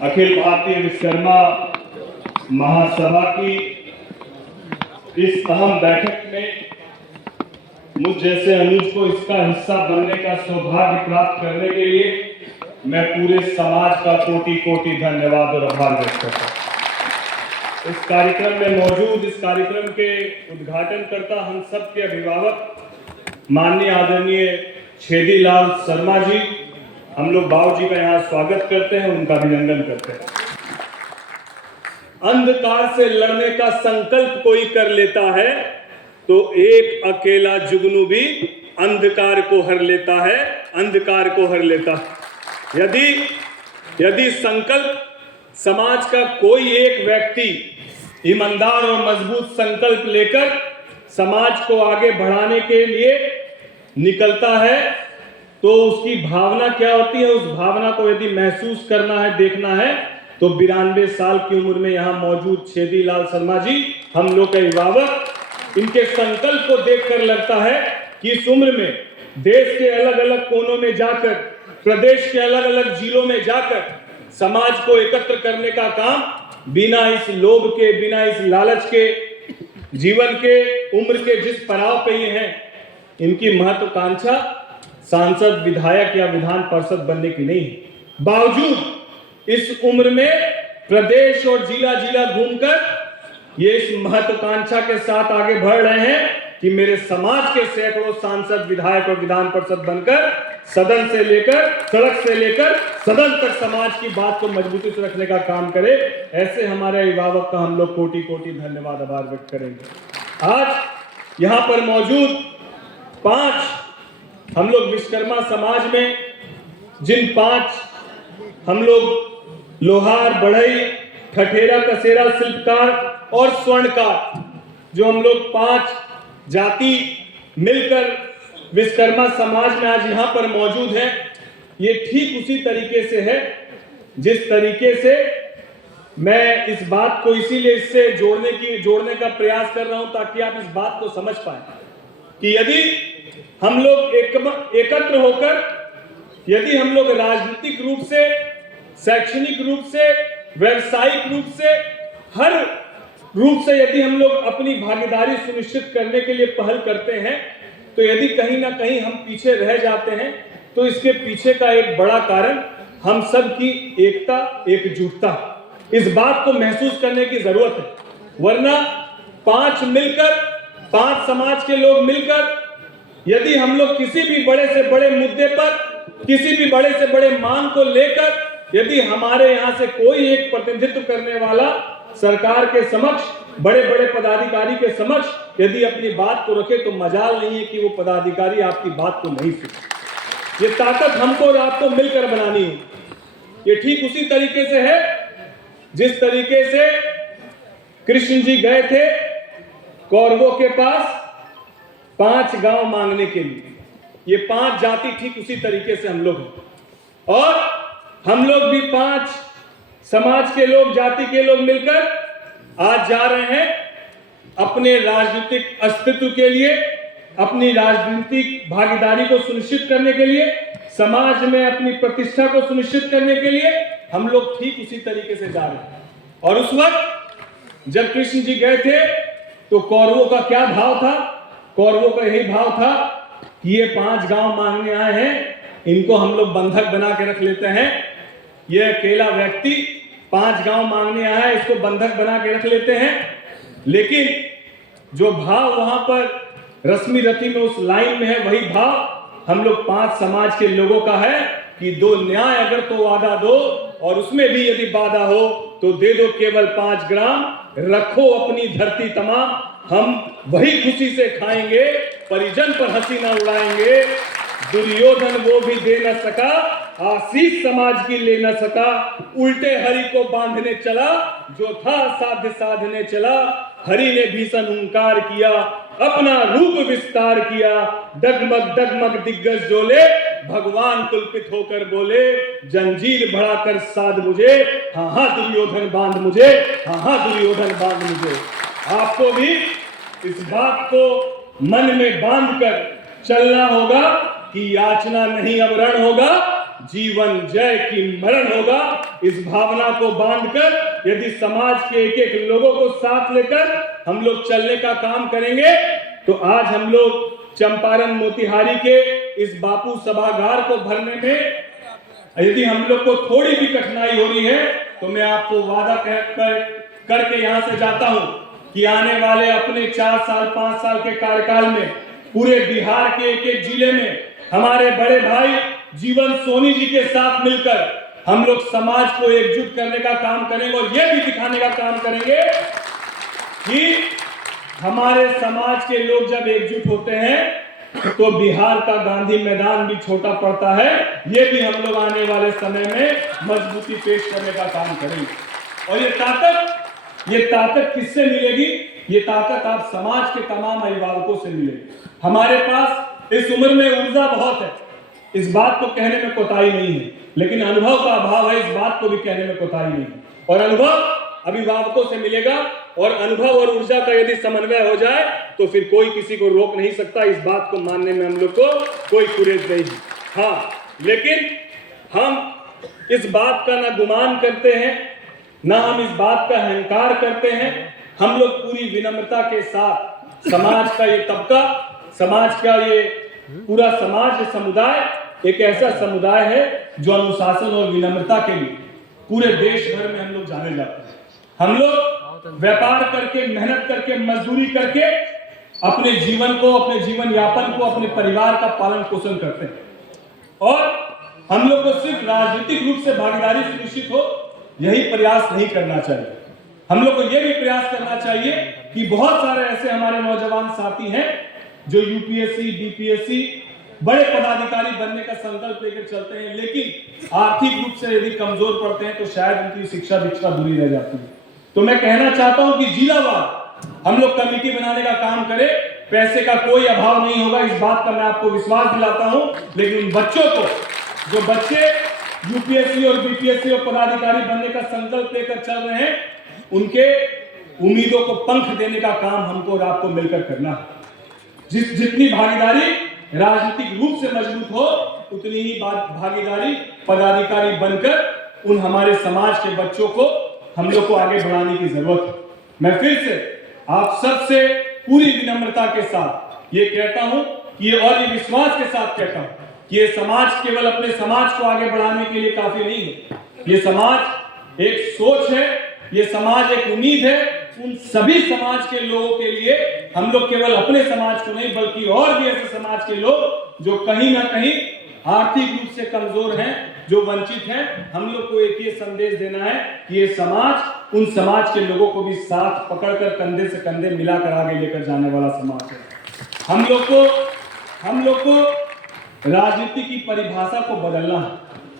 अखिल भारतीय विश्वकर्मा महासभा की इस अहम बैठक में मुझ जैसे अनुज को इसका हिस्सा बनने का सौभाग्य प्राप्त करने के लिए मैं पूरे समाज का कोटि कोटि धन्यवाद और आभार व्यक्त करता हूं। इस कार्यक्रम में मौजूद, इस कार्यक्रम के उद्घाटनकर्ता हम सब के अभिभावक माननीय आदरणीय छेदीलाल शर्मा जी, हम लोग बाबू जी का यहाँ स्वागत करते हैं, उनका अभिनंदन करते हैं। अंधकार से लड़ने का संकल्प कोई कर लेता है तो एक अकेला जुगनू भी अंधकार को हर लेता है, अंधकार को हर लेता है। यदि संकल्प समाज का कोई एक व्यक्ति ईमानदार और मजबूत संकल्प लेकर समाज को आगे बढ़ाने के लिए निकलता है तो उसकी भावना क्या होती है, उस भावना को यदि महसूस करना है, देखना है तो 92 साल की उम्र में यहाँ मौजूद छेदीलाल शर्मा जी, हम लोग के अभिभावक, इनके संकल्प को देखकर लगता है कि इस उम्र में देश के अलग अलग कोनों में जाकर, प्रदेश के अलग अलग जिलों में जाकर समाज को एकत्र करने का काम बिना इस लोभ के, बिना इस लालच के, जीवन के, उम्र के जिस पड़ाव पे ये हैं, इनकी महत्वाकांक्षा सांसद, विधायक या विधान पार्षद बनने की नहीं है। बावजूद इस उम्र में प्रदेश और जिला जिला घूमकर ये इस महत्वाकांक्षा के साथ आगे बढ़ रहे हैं कि मेरे समाज के सैकड़ों सांसद, विधायक और विधान पार्षद बनकर सदन से लेकर, सड़क से लेकर सदन तक समाज की बात को मजबूती से रखने का काम करे। ऐसे हमारे अभिभावक का हम लोग कोटि कोटि धन्यवाद, आभार व्यक्त करेंगे। आज यहाँ पर मौजूद 5 हम लोग विश्वकर्मा समाज में जिन 5 हम लोग लोहार, बढ़ई, ठठेरा, कसेरा, शिल्पकार और स्वर्णकार, जो हम लोग 5 जाति मिलकर विश्वकर्मा समाज में आज यहाँ पर मौजूद हैं, ये ठीक उसी तरीके से है जिस तरीके से मैं इस बात को इसीलिए इससे जोड़ने का प्रयास कर रहा हूं ताकि आप इस बात को समझ पाएं कि यदि हम लोग एकत्र होकर, यदि हम लोग राजनीतिक रूप से, शैक्षणिक रूप से, व्यवसायिक रूप से, हर रूप से यदि हम लोग अपनी भागीदारी सुनिश्चित करने के लिए पहल करते हैं, तो यदि कहीं ना कहीं हम पीछे रह जाते हैं तो इसके पीछे का एक बड़ा कारण हम सब की एकता, एकजुटता, इस बात को महसूस करने की जरूरत है। वरना 5 मिलकर, 5 समाज के लोग मिलकर यदि हम लोग किसी भी बड़े से बड़े मुद्दे पर, किसी भी बड़े से बड़े मांग को लेकर यदि हमारे यहाँ से कोई एक प्रतिनिधित्व करने वाला सरकार के समक्ष, बड़े बड़े पदाधिकारी के समक्ष यदि अपनी बात को रखे तो मजाल नहीं है कि वो पदाधिकारी आपकी बात को नहीं सुने। ये ताकत हमको और आपको मिलकर बनानी है। ये ठीक उसी तरीके से है जिस तरीके से कृष्ण जी गए थे कौरवों के पास 5 गांव मांगने के लिए। ये 5 जाति ठीक उसी तरीके से हम लोग हैं और हम लोग भी 5 समाज के लोग, जाति के लोग मिलकर आज जा रहे हैं अपने राजनीतिक अस्तित्व के लिए, अपनी राजनीतिक भागीदारी को सुनिश्चित करने के लिए, समाज में अपनी प्रतिष्ठा को सुनिश्चित करने के लिए हम लोग ठीक उसी तरीके से जा रहे हैं। और उस वक्त जब कृष्ण जी गए थे तो कौरवों का क्या भाव था? कौरवों का यही भाव था कि ये 5 गांव मांगने आए हैं, इनको हम लोग बंधक बना के रख लेते हैं। ये अकेला व्यक्ति 5 गांव मांगने आया है, इसको बंधक बना के रख लेते हैं। लेकिन जो भाव वहां पर रश्मि रति में उस लाइन में है, वही भाव हम लोग 5 समाज के लोगों का है कि दो न्याय अगर तो वादा दो, और उसमें भी यदि वादा हो तो दे दो केवल 5 ग्राम, रखो अपनी धरती तमाम, हम वही खुशी से खाएंगे, परिजन पर हंसी न उड़ाएंगे। दुर्योधन वो भी दे न सका, आशीष समाज की ले न सका, उल्टे हरि को बांधने चला, जो था साध्य साधने चला। हरि ने भीषण हुंकार किया, अपना रूप विस्तार किया, डगमग डगमग दिग्गज डोले, भगवान कुलपित होकर बोले, जंजीर बढ़ाकर साध मुझे, हाँ हाँ दुर्योधन बांध मुझे, हाँ हाँ दुर्योधन बांध मुझे। आपको भी इस बात को मन में बांधकर चलना होगा कि याचना नहीं अब रण होगा, जीवन जय की मरण होगा। इस भावना को बांधकर यदि समाज के एक एक लोगों को साथ लेकर हम लोग चलने का काम करेंगे तो आज हम लोग चंपारण मोतिहारी के इस बापू सभागार को भरने में यदि हम लोग को थोड़ी भी कठिनाई हो रही है तो मैं आपको वादा करके यहां से जाता हूं कि आने वाले अपने 4 साल 5 साल के कार्यकाल में पूरे बिहार के एक एक जिले में हमारे बड़े भाई जीवन सोनी जी के साथ मिलकर हम लोग समाज को एकजुट करने का काम करेंगे और यह भी दिखाने का काम करेंगे कि हमारे समाज के लोग जब एकजुट होते हैं तो बिहार का गांधी मैदान भी छोटा पड़ता है। ये भी हम लोग आने वाले समय में मजबूती पेश करने का काम करेंगे। और ये ताकत किससे मिलेगी? ये ताकत आप समाज के तमाम अभिभावकों से मिलेगी। हमारे पास इस उम्र में ऊर्जा बहुत है, इस बात को कहने में कोताही नहीं है, लेकिन अनुभव का अभाव है, इस बात को भी कहने में कोताही नहीं है। और अनुभव अभिभावकों से मिलेगा और अनुभव और ऊर्जा का यदि समन्वय हो जाए तो फिर कोई किसी को रोक नहीं सकता। इस बात को मानने में हम लोग को कोई गुरेज नहीं है। हाँ, लेकिन हम इस बात का ना गुमान करते हैं, ना हम इस बात का अहंकार करते हैं। हम लोग पूरी विनम्रता के साथ समाज का ये तबका, समाज का ये पूरा समाज, समुदाय एक ऐसा समुदाय है जो अनुशासन और विनम्रता के लिए पूरे देश भर में हम लोग जाने जाते हैं। हम लोग व्यापार करके, मेहनत करके, मजदूरी करके अपने जीवन को, अपने जीवन यापन को, अपने परिवार का पालन पोषण करते हैं। और हम लोग को सिर्फ राजनीतिक रूप से भागीदारी सुनिश्चित हो यही प्रयास नहीं करना चाहिए। हम लोग को यह भी प्रयास करना चाहिए कि बहुत सारे ऐसे हमारे नौजवान साथी हैं जो यूपीएससी, बीपीएससी बड़े पदाधिकारी बनने का संकल्प लेकर चलते हैं, लेकिन आर्थिक रूप से यदि कमजोर पड़ते हैं तो शायद उनकी शिक्षा दीक्षा दूरी रह जाती है। तो मैं कहना चाहता हूं कि जिलावार हम लोग कमेटी बनाने का काम करें। पैसे का कोई अभाव नहीं होगा, इस बात का मैं आपको विश्वास दिलाता हूं। लेकिन उन बच्चों को, जो बच्चे यूपीएससी और बीपीएससी और पदाधिकारी बनने का संकल्प लेकर चल रहे हैं, उनके उम्मीदों को पंख देने का काम हमको और आपको मिलकर करना है। जितनी भागीदारी राजनीतिक रूप से मजबूत हो उतनी ही भागीदारी पदाधिकारी बनकर उन हमारे समाज के बच्चों को हम लोग को आगे बढ़ाने की जरूरत है। मैं फिर से आप सबसे पूरी विनम्रता के साथ ये कहता हूं कि ये, और ये विश्वास के साथ कहता हूं कि ये समाज केवल अपने समाज को आगे बढ़ाने के लिए काफी नहीं है। ये समाज एक सोच है, ये समाज एक उम्मीद है उन सभी समाज के लोगों के लिए। हम लोग केवल अपने समाज को नहीं बल्कि और भी ऐसे समाज के लोग जो कहीं ना कहीं आर्थिक रूप से कमजोर हैं, जो वंचित हैं, हम लोग को एक ये संदेश देना है कि ये समाज उन समाज के लोगों को भी साथ पकड़कर कंधे से कंधे मिलाकर आगे लेकर जाने वाला समाज है। हम लोग को राजनीति की परिभाषा को बदलना है,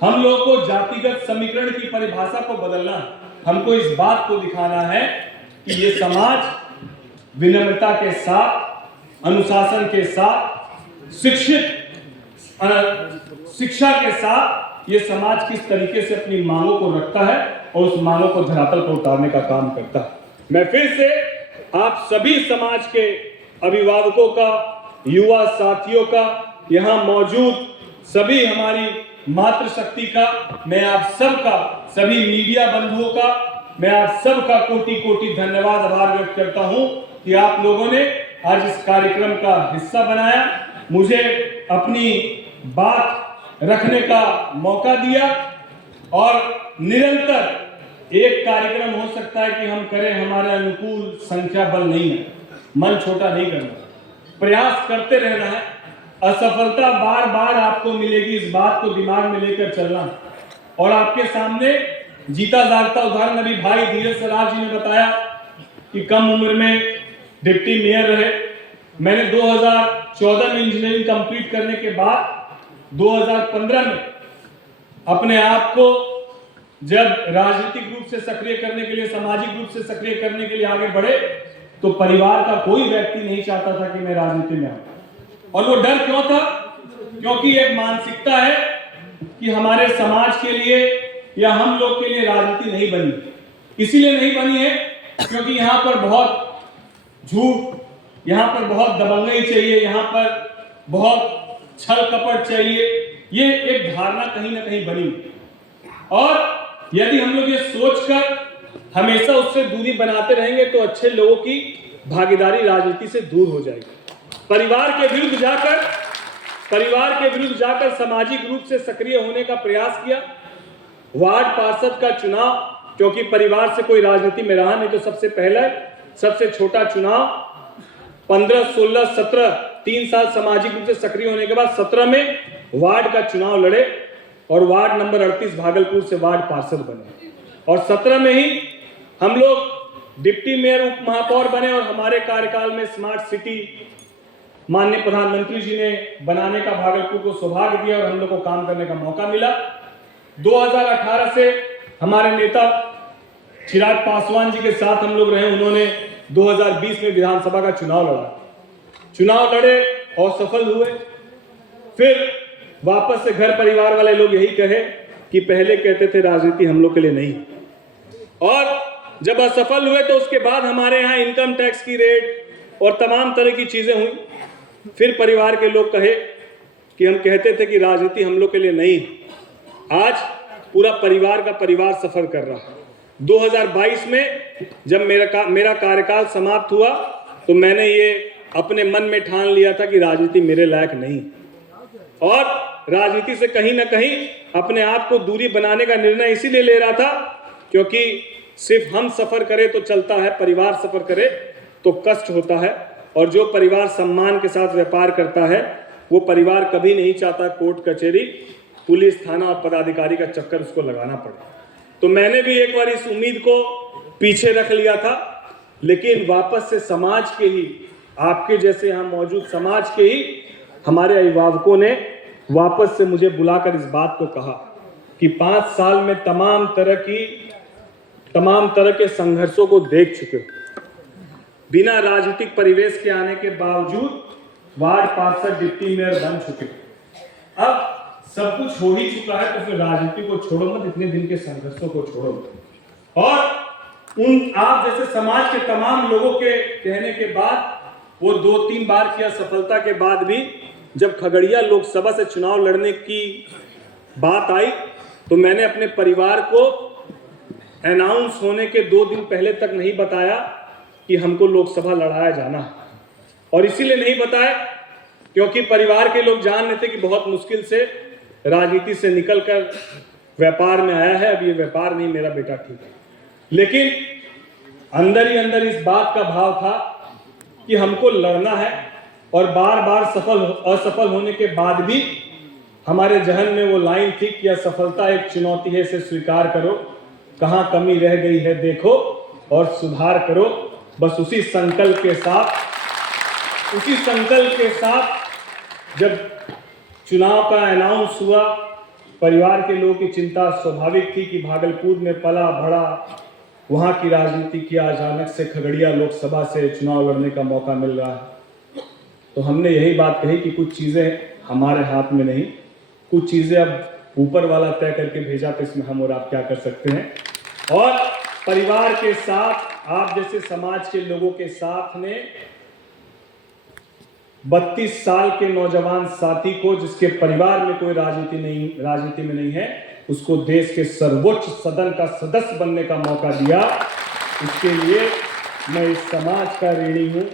हम लोग को जातिगत समीकरण की परिभाषा को बदलना है। हमको इस बात को दिखाना है कि ये समाज विनम्रता के साथ, अनुशासन के साथ, शिक्षा के साथ ये समाज किस तरीके से अपनी मांगों को रखता है और उस मांगों को धरातल पर उतारने का काम करता है। मैं फिर से आप सभी समाज के अभिभावकों का, युवा साथियों का, यहाँ मौजूद सभी हमारी मातृशक्ति का, मैं आप सबका, सभी मीडिया बंधुओं का मैं आप सबका कोटि कोटि धन्यवाद, आभार व्यक्त करता हूं कि आप लोगों ने आज इस कार्यक्रम का हिस्सा बनाया, मुझे अपनी बात रखने का मौका दिया। और निरंतर एक कार्यक्रम हो सकता है कि हम करें, हमारे अनुकूल संख्या बल नहीं है, मन छोटा नहीं करना, प्रयास करते रहना है। असफलता बार बार आपको मिलेगी, इस बात को दिमाग में लेकर चलना। और आपके सामने जीता जागता उदाहरण अभी भाई धीरज सराफ जी ने बताया कि कम उम्र में डिप्टी मेयर रहे। मैंने 2014 में इंजीनियरिंग कंप्लीट करने के बाद 2015 में अपने आप को जब राजनीतिक रूप से सक्रिय करने के लिए, सामाजिक रूप से सक्रिय करने के लिए आगे बढ़े तो परिवार का कोई व्यक्ति नहीं चाहता था कि मैं राजनीति में आऊं। और वो डर क्यों था? क्योंकि एक मानसिकता है कि हमारे समाज के लिए या हम लोग के लिए राजनीति नहीं बनी। इसीलिए नहीं बनी है क्योंकि यहाँ पर बहुत झूठ, यहाँ पर बहुत दबंगई चाहिए, यहाँ पर बहुत छल कपट चाहिए, ये एक धारणा कहीं ना कहीं बनी, और यदि हम लोग ये सोचकर हमेशा उससे दूरी बनाते रहेंगे तो अच्छे लोगों की भागीदारी राजनीति से दूर हो जाएगी। परिवार के विरुद्ध जाकर सामाजिक रूप से सक्रिय होने का प्रयास किया। वार्ड पार्षद का चुनाव, क्योंकि परिवार से कोई राजनीति में रहा नहीं, तो सबसे पहले सबसे छोटा चुनाव 15, 16, 17 3 साल सामाजिक रूप से सक्रिय होने के बाद 17 में वार्ड का चुनाव लड़े और वार्ड नंबर 38 भागलपुर से वार्ड पार्षद बने, और 17 में ही हम लोग डिप्टी मेयर उप महापौर बने, और हमारे कार्यकाल में स्मार्ट सिटी माननीय प्रधानमंत्री जी ने बनाने का भागलपुर को सौभाग्य दिया और हम लोग को काम करने का मौका मिला। 2018 से हमारे नेता चिराग पासवान जी के साथ हम लोग रहे, उन्होंने 2020 में विधानसभा का चुनाव लड़े और सफल हुए। फिर वापस से घर परिवार वाले लोग यही कहे कि पहले कहते थे राजनीति हम लोग के लिए नहीं, और जब असफल हुए तो उसके बाद हमारे यहाँ इनकम टैक्स की रेड और तमाम तरह की चीजें हुई। फिर परिवार के लोग कहे कि हम कहते थे कि राजनीति हम लोग के लिए नहीं। आज पूरा परिवार का परिवार सफर कर रहा है। 2022 में जब मेरा कार्यकाल समाप्त हुआ तो मैंने ये अपने मन में ठान लिया था कि राजनीति मेरे लायक नहीं, और राजनीति से कहीं ना कहीं अपने आप को दूरी बनाने का निर्णय इसीलिए ले रहा था क्योंकि सिर्फ हम सफर करें तो चलता है, परिवार सफर करे तो कष्ट होता है, और जो परिवार सम्मान के साथ व्यापार करता है वो परिवार कभी नहीं चाहता कोर्ट कचहरी, पुलिस, थाना और पदाधिकारी का चक्कर उसको लगाना पड़े। तो मैंने भी एक बार इस उम्मीद को पीछे रख लिया था, लेकिन वापस से समाज के ही, आपके जैसे यहाँ मौजूद समाज के ही हमारे अभिभावकों ने वापस से मुझे बुलाकर इस बात को कहा कि 5 साल में तमाम तरह के संघर्षों को देख चुके हो, बिना राजनीतिक परिवेश के आने के बावजूद वार्ड पार्षद, डिप्टी मेयर बन चुके हो। अब सब कुछ हो ही चुका है तो फिर राजनीति को छोड़ो मत, इतने दिन के संघर्षों को छोड़ो मत। और उन आप जैसे समाज के तमाम लोगों के कहने के बाद, वो 2-3 बार की असफलता के बाद भी जब खगड़िया लोकसभा से चुनाव लड़ने की बात आई तो मैंने अपने परिवार को अनाउंस होने के 2 दिन पहले तक नहीं बताया कि हमको लोकसभा लड़ाया जाना है, और इसीलिए नहीं बताया क्योंकि परिवार के लोग जान रहे थे कि बहुत मुश्किल से राजनीति से निकलकर व्यापार में आया है, अब ये व्यापार नहीं, मेरा बेटा ठीक है। लेकिन अंदर ही अंदर इस बात का भाव था कि हमको लड़ना है, और बार बार असफल होने के बाद भी हमारे जहन में वो लाइन थी कि असफलता एक चुनौती है, इसे स्वीकार करो, कहाँ कमी रह गई है देखो और सुधार करो। बस उसी संकल्प के साथ जब चुनाव का अनाउंस हुआ, परिवार के लोगों की चिंता स्वाभाविक थी कि भागलपुर में पला बढ़ा वहाँ की राजनीति किया, अचानक से खगड़िया लोकसभा से चुनाव लड़ने का मौका मिल रहा है। तो हमने यही बात कही कि कुछ चीज़ें हमारे हाथ में नहीं, कुछ चीज़ें अब ऊपर वाला तय करके भेजा, तो इसमें हम और आप क्या कर सकते हैं। और परिवार के साथ, आप जैसे समाज के लोगों के साथ ने 32 साल के नौजवान साथी को, जिसके परिवार में कोई राजनीति में नहीं है, उसको देश के सर्वोच्च सदन का सदस्य बनने का मौका दिया। इसके लिए मैं इस समाज का ऋणी हूँ,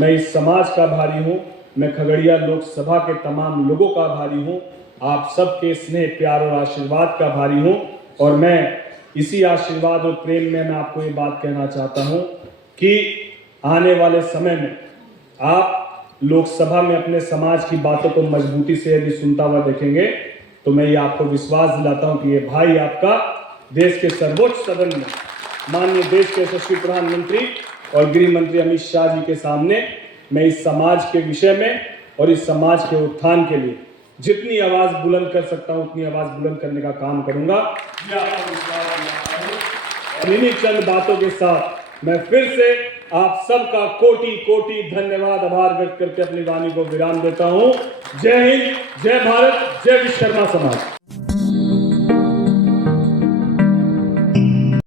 मैं इस समाज का आभारी हूँ, मैं खगड़िया लोकसभा के तमाम लोगों का आभारी हूँ, आप सबके स्नेह, प्यार और आशीर्वाद का आभारी हूँ। और मैं इसी आशीर्वाद और प्रेम में मैं आपको ये बात कहना चाहता हूँ कि आने वाले समय में आप लोकसभा में अपने समाज की बातों को मजबूती से यदि सुनता हुआ देखेंगे तो मैं ये आपको विश्वास दिलाता हूं कि ये भाई आपका देश के सर्वोच्च सदन में माननीय देश के यशस्वी प्रधानमंत्री और गृह मंत्री अमित शाह जी के सामने मैं इस समाज के विषय में और इस समाज के उत्थान के लिए जितनी आवाज बुलंद कर सकता हूं उतनी आवाज बुलंद करने का काम करूंगा। इन्हीं चंद बातों के साथ मैं फिर से आप सबका कोटि कोटि धन्यवाद, आभार व्यक्त करके अपनी वाणी को विराम देता हूं। जय हिंद, जय भारत, जय विश्वकर्मा समाज।